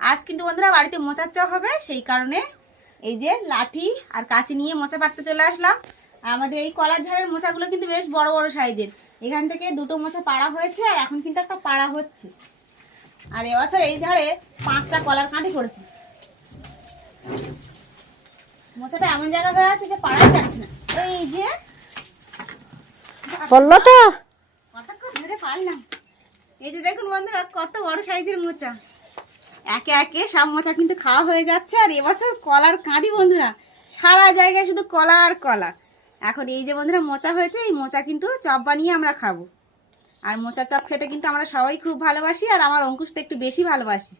আজ কিন্তু বন্ধুরা বাড়িতে মোচার চপ হবে, সেই কারণে এই যে লাঠি আর কাঁচি নিয়ে মোচা পাড়তে চলে আসলাম। আর আমাদের এই কলার ঝাড়ের মোচাগুলো কিন্তু বেশ বড় বড় সাইজের। এখান থেকে দুটো মোচা পাড়া হয়েছে আর এখন কিন্তু একটা পাড়া হচ্ছে। আর এবছর এই ঝাড়ে 5টা কলার কাঁদি পড়েছে। মোচাটা এমন জায়গা হয়ে আছে যে পাড়াই যাচ্ছে না। এই যে বললো তো কতক্ষণ ধরে পারলাম। এই যে দেখুন বন্ধুরা কত বড় সাইজের মোচা, একে একে সব মোচা কিন্তু খাওয়া হয়ে যাচ্ছে। আর এবছর কলার কাঁদি বন্ধুরা, সারা জায়গায় শুধু কলা আর কলা। এখন এই যে বন্ধুরা মোচা হয়েছে, এই মোচা কিন্তু চপ বানিয়ে আমরা খাবো। আর মোচা চপ খেতে কিন্তু আমরা সবাই খুব ভালোবাসি, আর আমার অঙ্কুশ তো একটু বেশি ভালোবাসি।